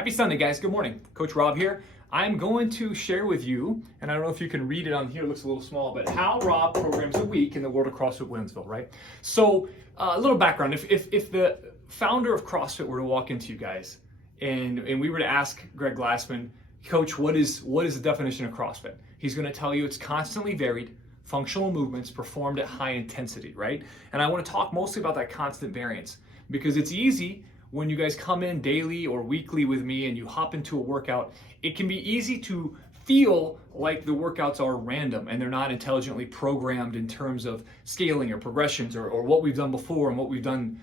Happy Sunday, guys. Good morning. Coach Rob here. I'm going to share with you, and I don't know if you can read it on here, it looks a little small, but how Rob programs a week in the world of CrossFit Williamsville, right? So, a little background. If the founder of CrossFit were to walk into you guys and we were to ask Greg Glassman, Coach, what is the definition of CrossFit? He's going to tell you it's constantly varied, functional movements performed at high intensity, right? And I want to talk mostly about that constant variance because it's easy when you guys come in daily or weekly with me and you hop into a workout, it can be easy to feel like the workouts are random and they're not intelligently programmed in terms of scaling or progressions or what we've done before and what we've done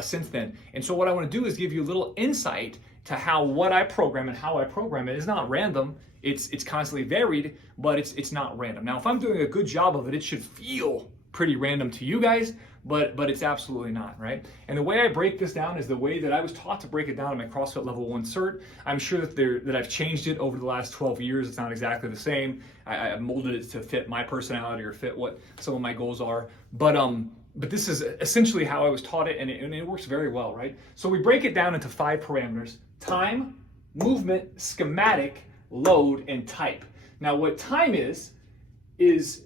since then. And so what I want to do is give you a little insight to how what I program and how I program it is not random. It's constantly varied, but it's not random. Now, if I'm doing a good job of it, it should feel pretty random to you guys, but it's absolutely not, right? And the way I break this down is the way that I was taught to break it down in my CrossFit Level 1 cert. I'm sure that I've changed it over the last 12 years. It's not exactly the same. I molded it to fit my personality or fit what some of my goals are. But this is essentially how I was taught it, and it works very well, right? So we break it down into 5 parameters: time, movement, schematic, load, and type. Now, what time is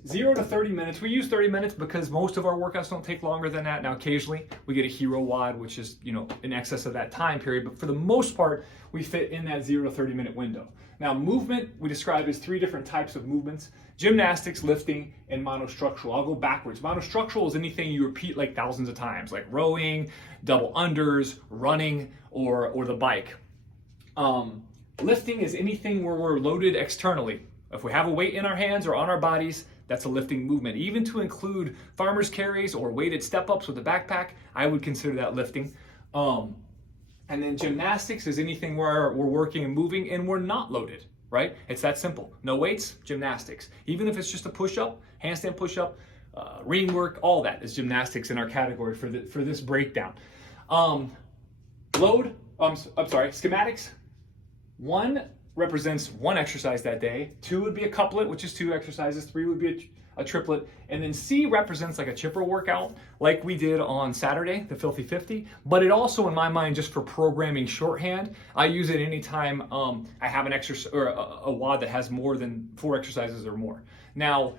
0 to 30 minutes. We use 30 minutes because most of our workouts don't take longer than that. Now, occasionally we get a hero WOD, which is, in excess of that time period, but for the most part, we fit in that 0 to 30 minute window. Now, movement we describe as 3 different types of movements: gymnastics, lifting, and monostructural. I'll go backwards. Monostructural is anything you repeat like thousands of times, like rowing, double unders, running, or the bike. Lifting is anything where we're loaded externally. If we have a weight in our hands or on our bodies, that's a lifting movement. Even to include farmer's carries or weighted step-ups with a backpack, I would consider that lifting. And then gymnastics is anything where we're working and moving and we're not loaded, right? It's that simple. No weights, gymnastics. Even if it's just a push-up, handstand push-up, ring work, all that is gymnastics in our category for this breakdown. Schematics. 1 represents 1 exercise that day. 2 would be a couplet, which is 2 exercises. 3 would be a triplet. And then C represents like a chipper workout, like we did on Saturday, the Filthy 50. But it also, in my mind, just for programming shorthand, I use it anytime I have an exercise or a WOD that has more than 4 exercises or more. Now,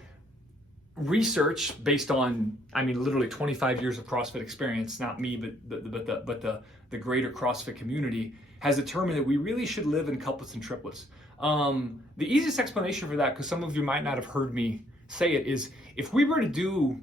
research based on, literally 25 years of CrossFit experience, not me, but the greater CrossFit community, has determined that we really should live in couplets and triplets. The easiest explanation for that, because some of you might not have heard me say it, is if we were to do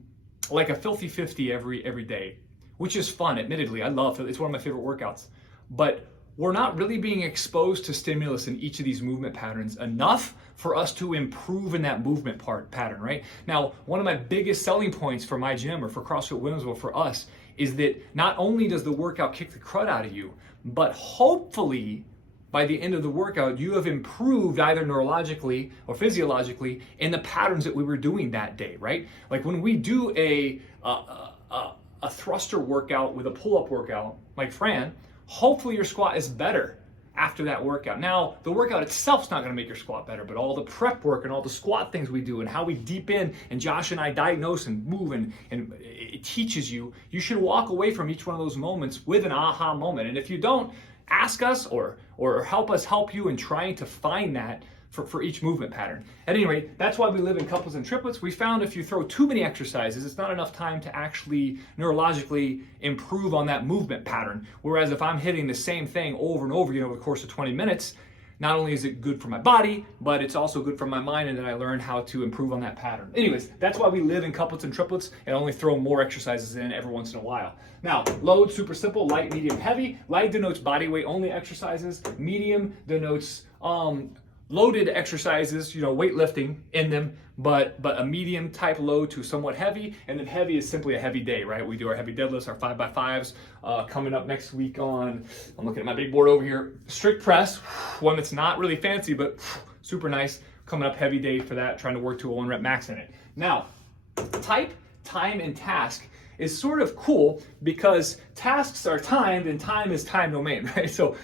like a Filthy 50 every day, which is fun, admittedly, I love it, it's one of my favorite workouts, but we're not really being exposed to stimulus in each of these movement patterns enough for us to improve in that movement pattern, right? Now, one of my biggest selling points for my gym or for CrossFit Williamsville for us is that not only does the workout kick the crud out of you, but hopefully by the end of the workout, you have improved either neurologically or physiologically in the patterns that we were doing that day, right? Like when we do a thruster workout with a pull-up workout, like Fran, hopefully your squat is better after that workout. Now, the workout itself is not going to make your squat better, but all the prep work and all the squat things we do and how we deep in, and Josh and I diagnose and move and it teaches you, you should walk away from each one of those moments with an aha moment. And if you don't, ask us or help us help you in trying to find that for each movement pattern. At any rate, that's why we live in couples and triplets. We found if you throw too many exercises, it's not enough time to actually neurologically improve on that movement pattern. Whereas if I'm hitting the same thing over and over again over the course of 20 minutes, not only is it good for my body, but it's also good for my mind, and then I learn how to improve on that pattern. Anyways, that's why we live in couplets and triplets and only throw more exercises in every once in a while. Now, load, super simple: light, medium, heavy. Light denotes body weight only exercises. Medium denotes loaded exercises, weightlifting in them, but a medium type load to somewhat heavy, and then heavy is simply a heavy day, right? We do our heavy deadlifts, our 5x5s, coming up next week on, I'm looking at my big board over here, strict press, one that's not really fancy, but super nice, coming up heavy day for that, trying to work to a 1 rep max in it. Now, type, time, and task is sort of cool because tasks are timed and time is time domain, right? So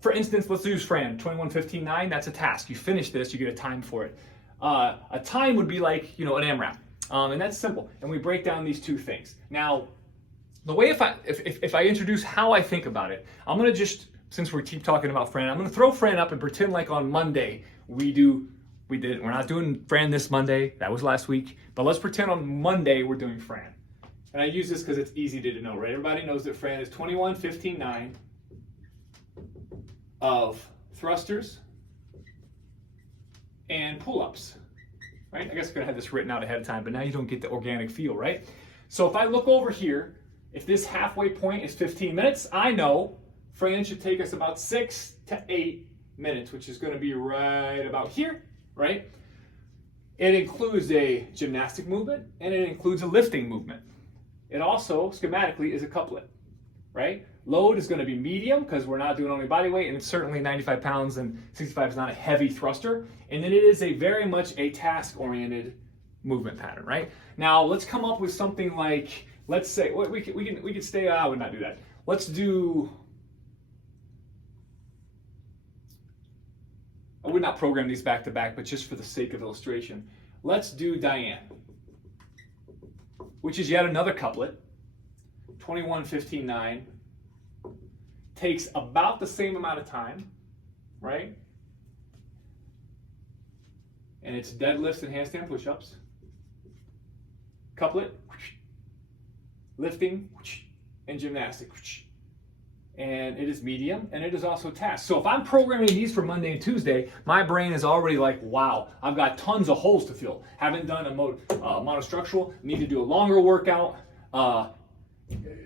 for instance, let's use Fran, 21:15:9, that's a task. You finish this, you get a time for it. A time would be like, an AMRAP, and that's simple. And we break down these 2 things. Now, the way if I introduce how I think about it, I'm gonna just since we keep talking about Fran, I'm gonna throw Fran up and pretend like on Monday we're not doing Fran this Monday, that was last week, but let's pretend on Monday we're doing Fran. And I use this because it's easy to know, right? Everybody knows that Fran is 21, 15, 9 of thrusters and pull-ups, right? I guess I could have had this written out ahead of time, but now you don't get the organic feel, right? So if I look over here, if this halfway point is 15 minutes, I know Fran should take us about 6 to 8 minutes, which is going to be right about here, right? It includes a gymnastic movement and it includes a lifting movement. It also, schematically, is a couplet, right? Load is going to be medium because we're not doing only body weight, and it's certainly 95 pounds and 65 is not a heavy thruster. And then it is a very much a task-oriented movement pattern, right? Now let's come up with something like, let's say we could stay. I would not do that. Let's do. I would not program these back to back, but just for the sake of illustration, let's do Diane, which is yet another couplet. 21, 15, 9. Takes about the same amount of time, right? And it's deadlifts and handstand push-ups. Couplet, lifting, and gymnastic. And it is medium, and it is also task. So if I'm programming these for Monday and Tuesday, my brain is already like, wow, I've got tons of holes to fill. Haven't done a monostructural, need to do a longer workout.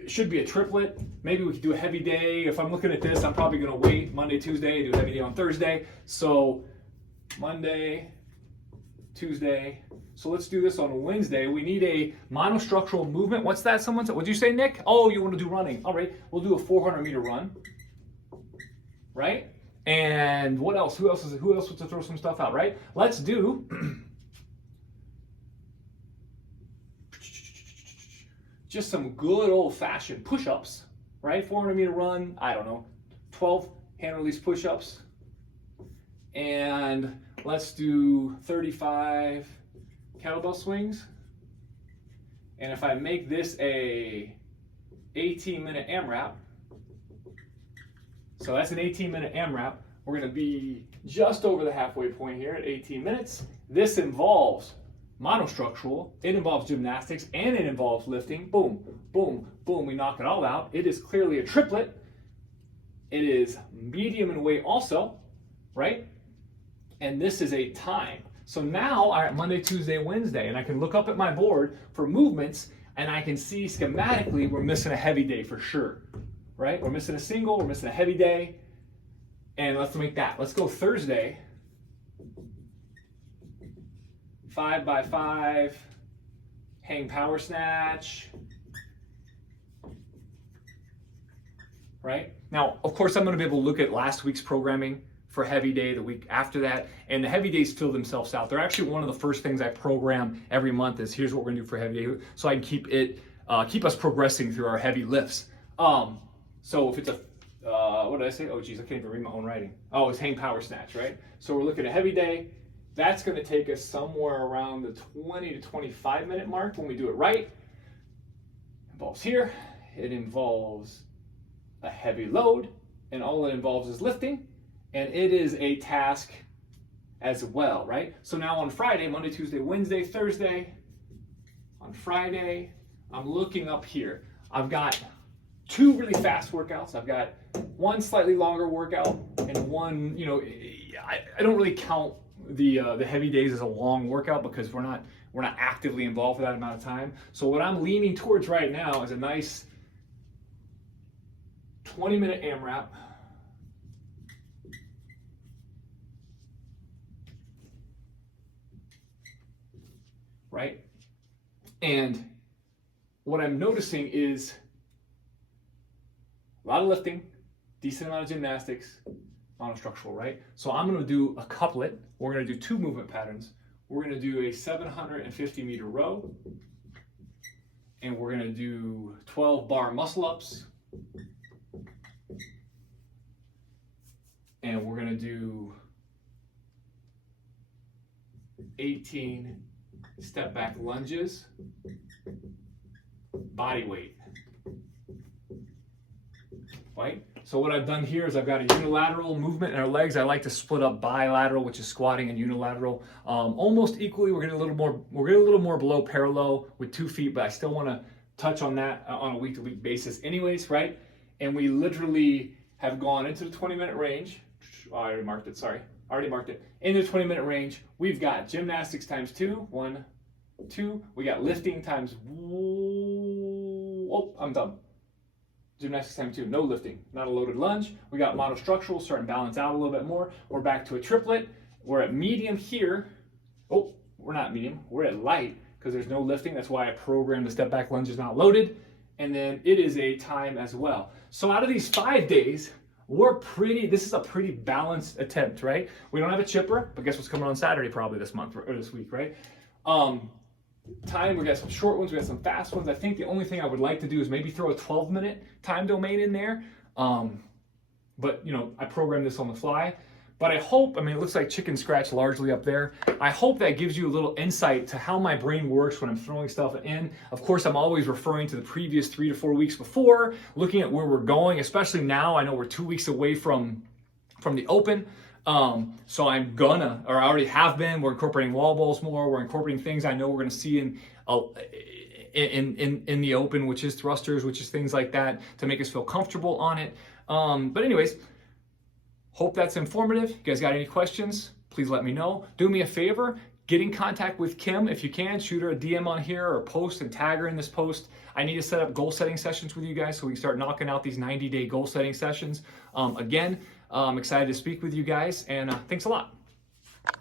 Should be a triplet. Maybe we could do a heavy day. If I'm looking at this, I'm probably gonna wait Monday, Tuesday, do a heavy day on Thursday. So Monday, Tuesday. So let's do this on Wednesday. We need a monostructural movement. What's that? Someone said, what'd you say, Nick? Oh, you want to do running. All right, we'll do a 400-meter run, right? And what else? Who else wants to throw some stuff out, right? Let's do just some good old-fashioned push-ups, right? 400-meter run, I don't know, 12 hand release push-ups. And let's do 35 kettlebell swings. And if I make this a 18-minute AMRAP, so that's an 18-minute AMRAP, we're gonna be just over the halfway point here at 18 minutes. This involves monostructural, it involves gymnastics, and it involves lifting. Boom, boom, boom, we knock it all out. It is clearly a triplet. It is medium in weight also, right? And this is a time. So now I'm at Monday, Tuesday, Wednesday, and I can look up at my board for movements, and I can see schematically we're missing a heavy day for sure, right? We're missing a single, we're missing a heavy day, and let's make that. Let's go Thursday. 5x5, hang power snatch, right? Now, of course, I'm gonna be able to look at last week's programming for heavy day, the week after that, and the heavy days fill themselves out. They're actually one of the first things I program every month is here's what we're gonna do for heavy day, so I can keep us progressing through our heavy lifts. So if it's a, what did I say? Oh geez, I can't even read my own writing. Oh, it's hang power snatch, right? So we're looking at heavy day. That's gonna take us somewhere around the 20 to 25 minute mark when we do it right. It involves here, it involves a heavy load, and all it involves is lifting. And it is a task as well, right? So now on Friday, Monday, Tuesday, Wednesday, Thursday, on Friday, I'm looking up here. I've got 2 really fast workouts. I've got 1 slightly longer workout and 1, I don't really count the heavy days as a long workout because we're not actively involved for that amount of time. So what I'm leaning towards right now is a nice 20-minute AMRAP. Right? And what I'm noticing is a lot of lifting, decent amount of gymnastics, monostructural, right? So I'm gonna do a couplet. We're gonna do 2 movement patterns. We're gonna do a 750-meter row, and we're gonna do 12 bar muscle ups, and we're gonna do 18 step back lunges, body weight, right? So what I've done here is I've got a unilateral movement in our legs. I like to split up bilateral, which is squatting, and unilateral almost equally. We're getting a little more below parallel with 2 feet, but I still want to touch on that on a week-to-week basis anyways, right? And we literally have gone into the 20-minute range. Oh, I already marked it, sorry. I already marked it. In the 20-minute range, we've got gymnastics times 2, 1, 2. We got lifting times, oh, I'm done. Gymnastics times 2, no lifting, not a loaded lunge. We got monostructural, starting to balance out a little bit more. We're back to a triplet. We're at medium here. Oh, we're not medium, we're at light because there's no lifting. That's why I programmed the step back lunge is not loaded. And then it is a time as well. So out of these 5 days, this is a pretty balanced attempt, right? We don't have a chipper, but guess what's coming on Saturday probably this month or this week, right? Time, we got some short ones, we got some fast ones. I think the only thing I would like to do is maybe throw a 12-minute time domain in there. But you know, I programmed this on the fly. But I hope, I mean, it looks like chicken scratch largely up there. I hope that gives you a little insight to how my brain works when I'm throwing stuff in. Of course, I'm always referring to the previous 3 to 4 weeks before, looking at where we're going, especially now. I know we're 2 weeks away from the open. So I already have been. We're incorporating wall balls more. We're incorporating things I know we're going to see in the open, which is thrusters, which is things like that to make us feel comfortable on it. But anyways, hope that's informative. You guys got any questions? Please let me know. Do me a favor, get in contact with Kim if you can. Shoot her a DM on here or post and tag her in this post. I need to set up goal setting sessions with you guys so we can start knocking out these 90-day goal setting sessions. Again, I'm excited to speak with you guys, and thanks a lot.